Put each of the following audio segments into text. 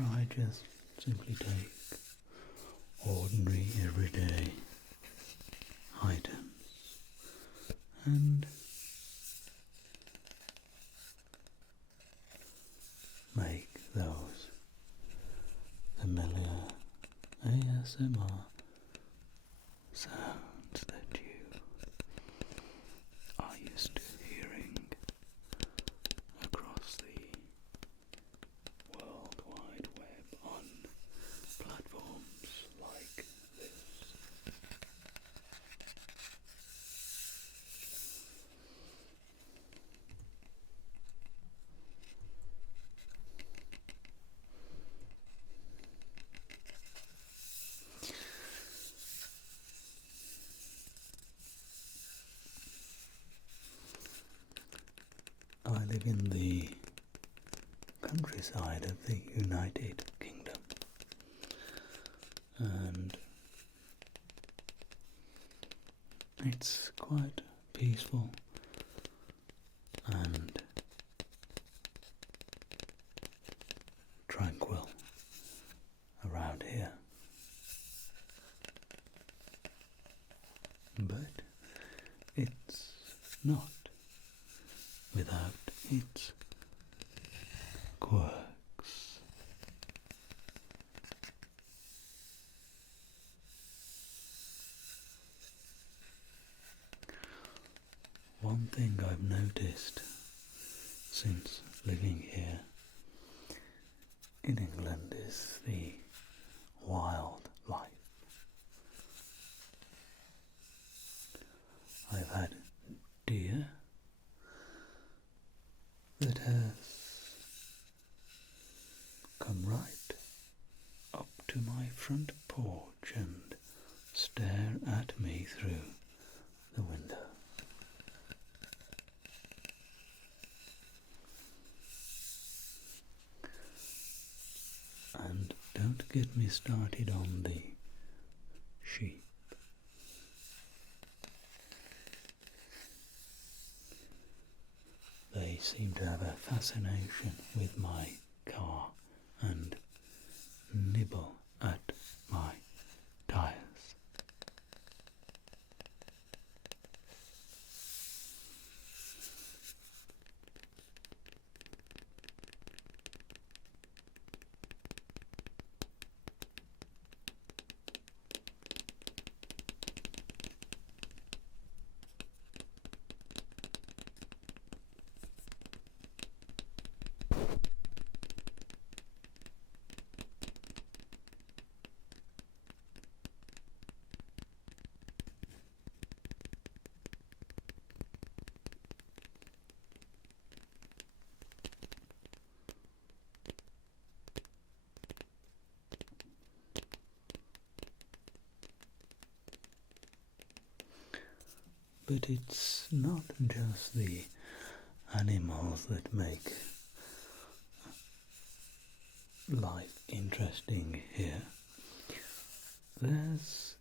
I just simply take ordinary everyday items and make those familiar ASMR sounds that you are used to hearing across the World Wide Web on platforms like this. I live in the countryside of the United Kingdom, and it's quite peaceful and tranquil around here. But it's not without its quirks. One thing I've noticed since living here in England is the wildlife. I've had deer that has come right up to my front porch and stare at me through the window. And don't get me started on the sheep. They seem to have a fascination with my car and nibble at my tires. But it's not just the animals that make life interesting here. There's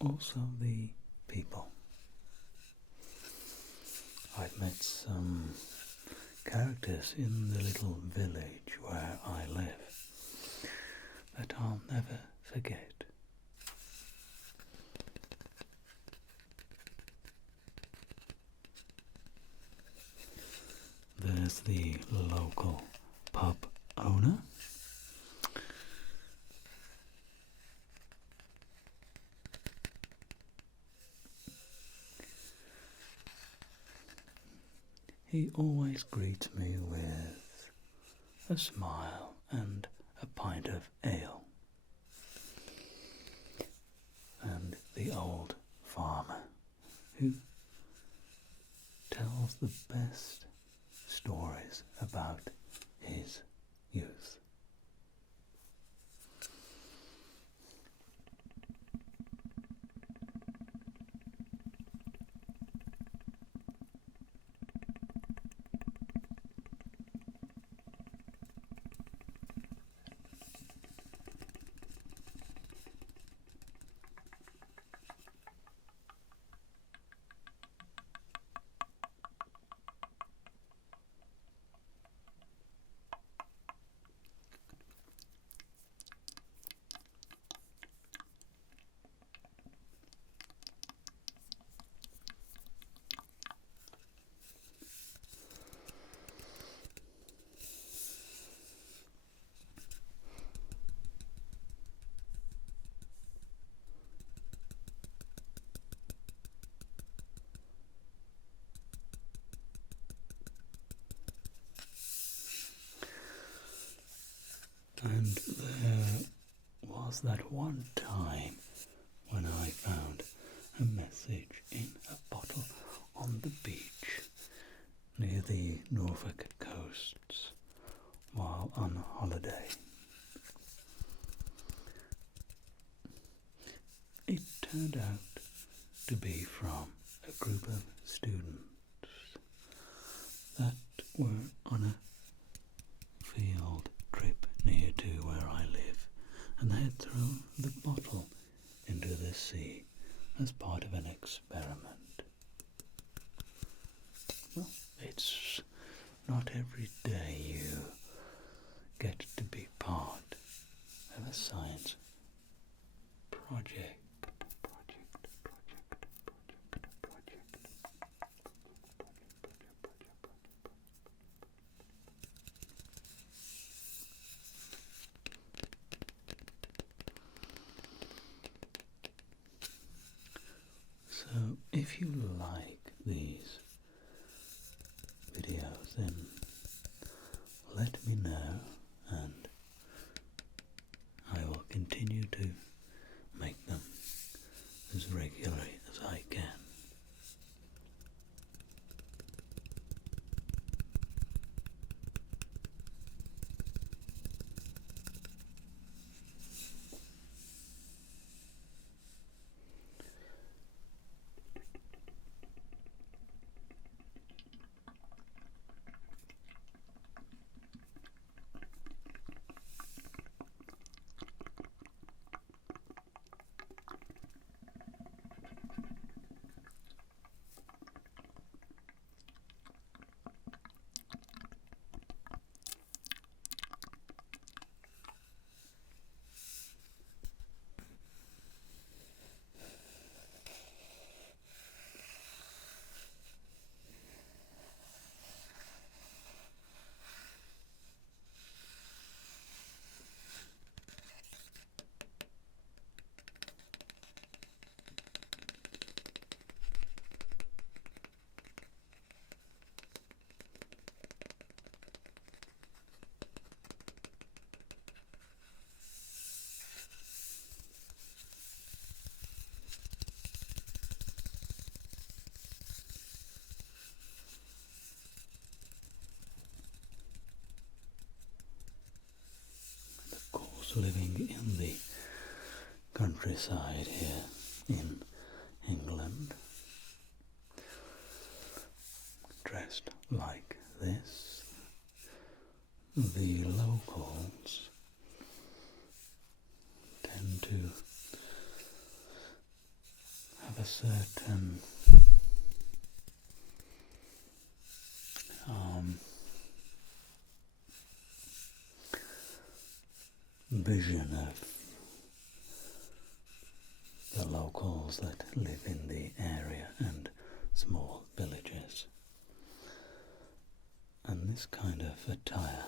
also the people. I've met some characters in the little village where I live that I'll never forget. There's the local pub owner. He always greets me with a smile and a pint of ale. And the old farmer who tells the best stories about his youth. And there was that one time when I found a message in a bottle on the beach near the Norfolk coasts while on holiday. It turned out to be from a group of students that were on a field trip near to where I live, and they had thrown the bottle into the sea as part of an experiment. Well, it's not every day you get to be part of a science project. So if you like these videos, then let me know and I will continue to make them as regularly as I can. Living in the countryside here in England, dressed like this, the locals tend to have a certain vision of the locals that live in the area and small villages. And this kind of attire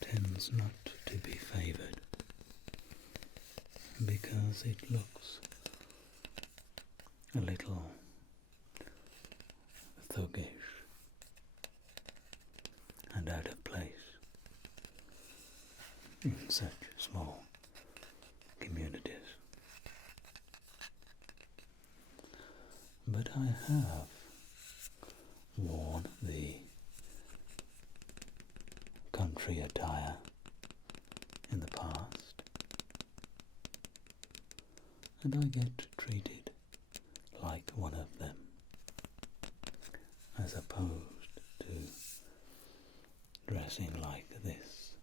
tends not to be favoured because it looks a little thuggish and out of place in such small communities. But I have worn the country attire in the past, and I get treated like one of them, as opposed to dressing like this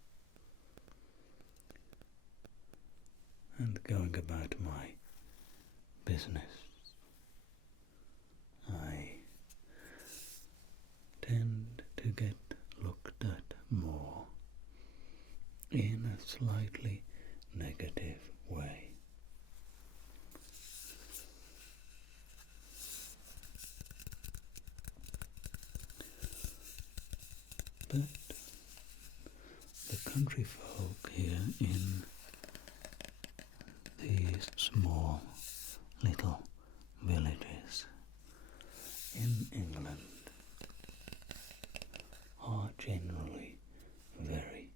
and going about my business. I tend to get looked at more in a slightly negative way. But the country folk here in these small little villages in England are generally very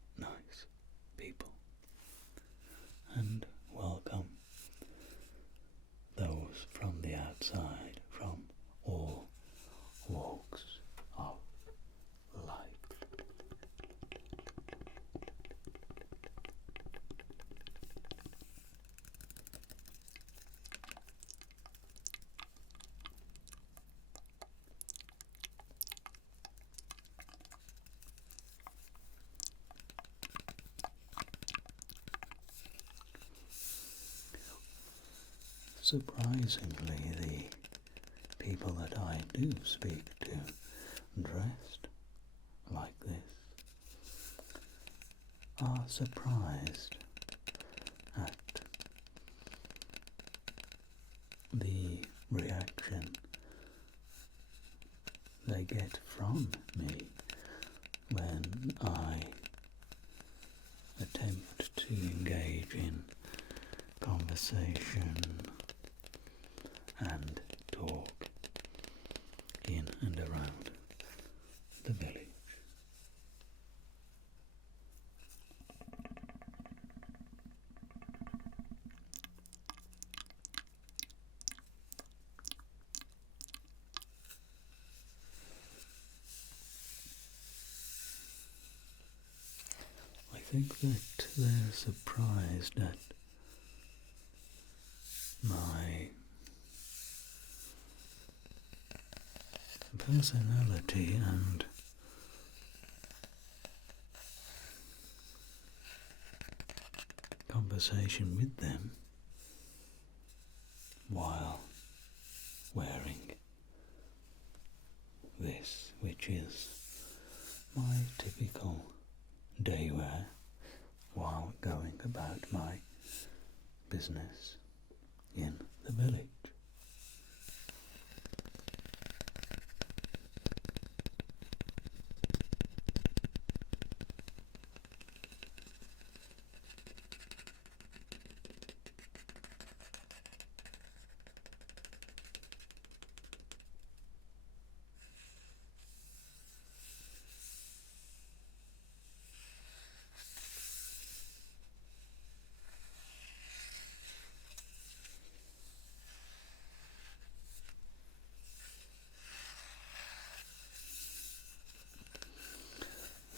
surprisingly, the people that I do speak to dressed like this are surprised at the reaction they get from me when I attempt to engage in conversation and talk in and around the village. I think that they're surprised at my personality and conversation with them while wearing this, which is my typical day wear while going about my business in the village.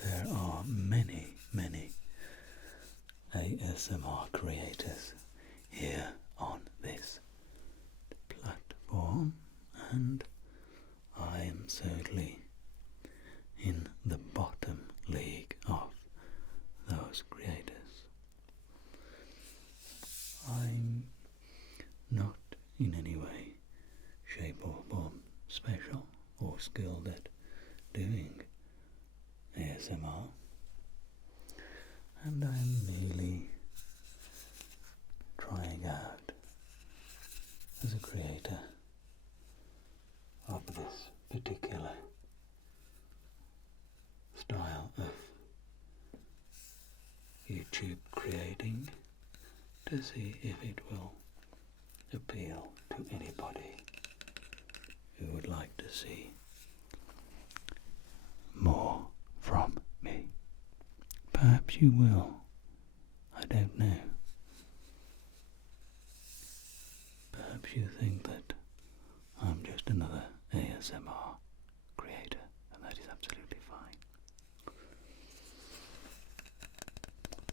There are many ASMR creators here on this platform, and I am certainly in the bottom league of those creators. I'm not in any way, shape or form special or skilled at doing ASMR, and I'm merely trying out as a creator of this particular style of YouTube creating to see if it will appeal to anybody who would like to see more from me. Perhaps you will. I don't know. Perhaps you think that I'm just another ASMR creator, and that is absolutely fine.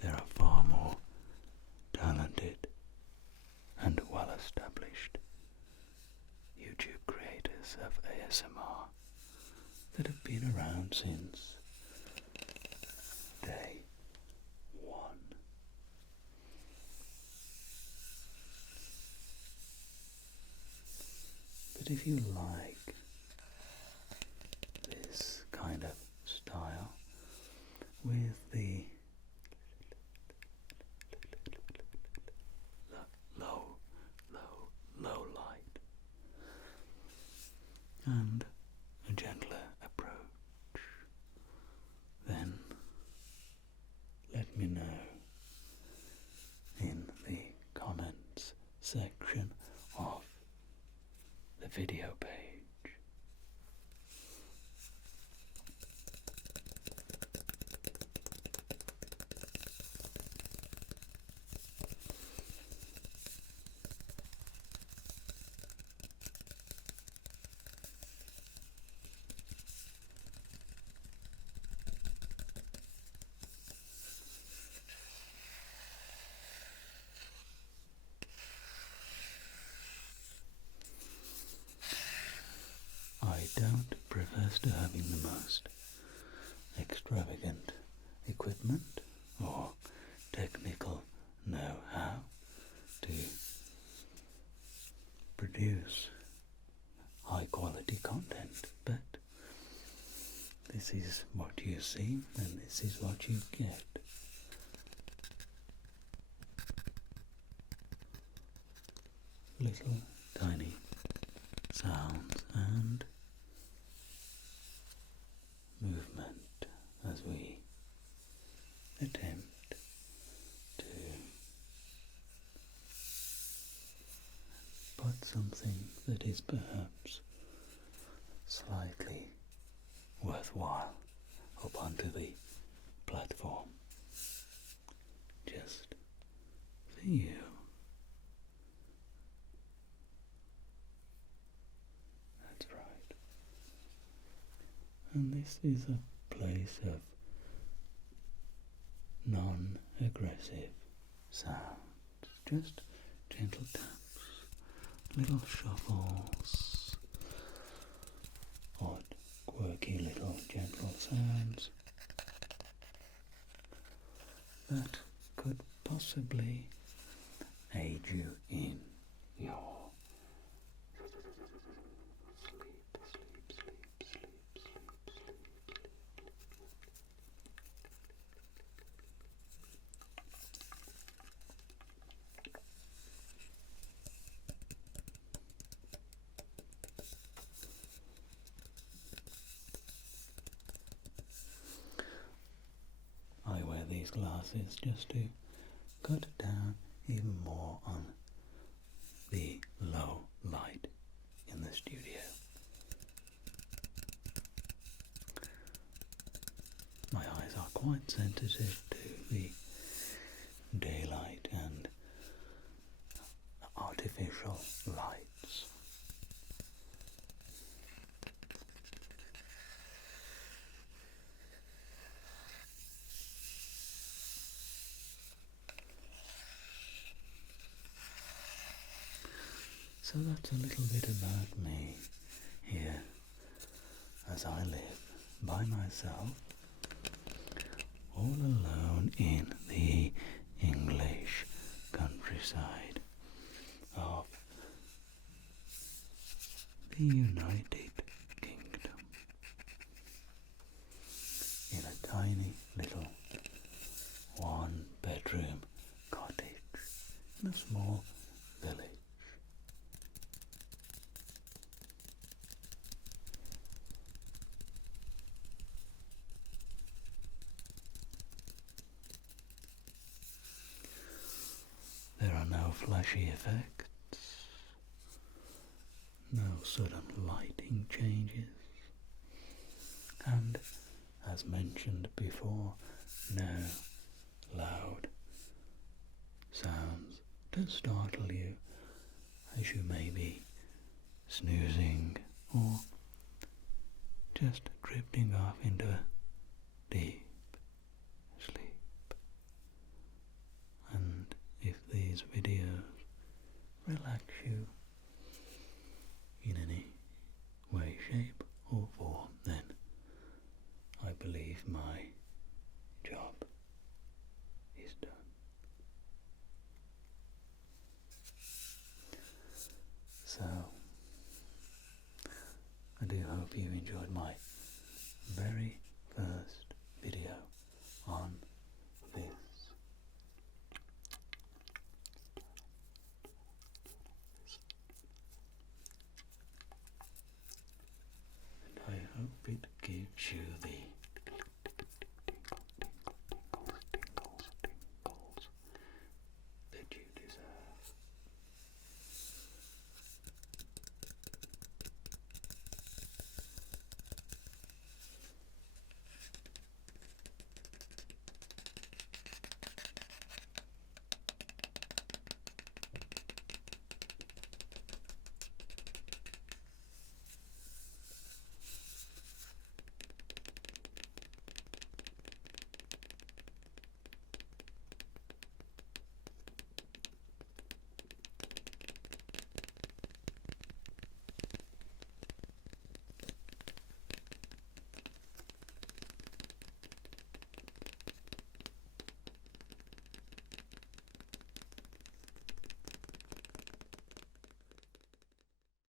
There are far more talented and well-established YouTube creators of ASMR that have been around since day one. But if you like this kind of style with the low light and a gentler approach, then let me know in the comments section of the video page. I don't profess to having the most extravagant equipment or technical know-how to this is what you see and this is what you get. Little tiny sounds and movement as we attempt to put something that is perhaps slightly worthwhile up onto the platform just for you. That's right. And this is a place of non-aggressive sounds, just gentle taps, little shuffles, odd, quirky little gentle sounds that could possibly aid you in your sleep. I wear these glasses just to cut down even more on the low light in the studio. My eyes are quite sensitive to the daylight and artificial lights. So that's a little bit about me here as I live by myself, all alone in the English countryside of the United Kingdom, in a tiny little one-bedroom cottage in a small village. There are no flashy effects, no sudden lighting changes, and, as mentioned before, no loud sounds to startle you as you may be snoozing or just drifting off into a deep sleep. And if these videos relax you in any way, shape or form, then I believe my job is done. So, I do hope you enjoyed my very first video on this. And I hope it gives you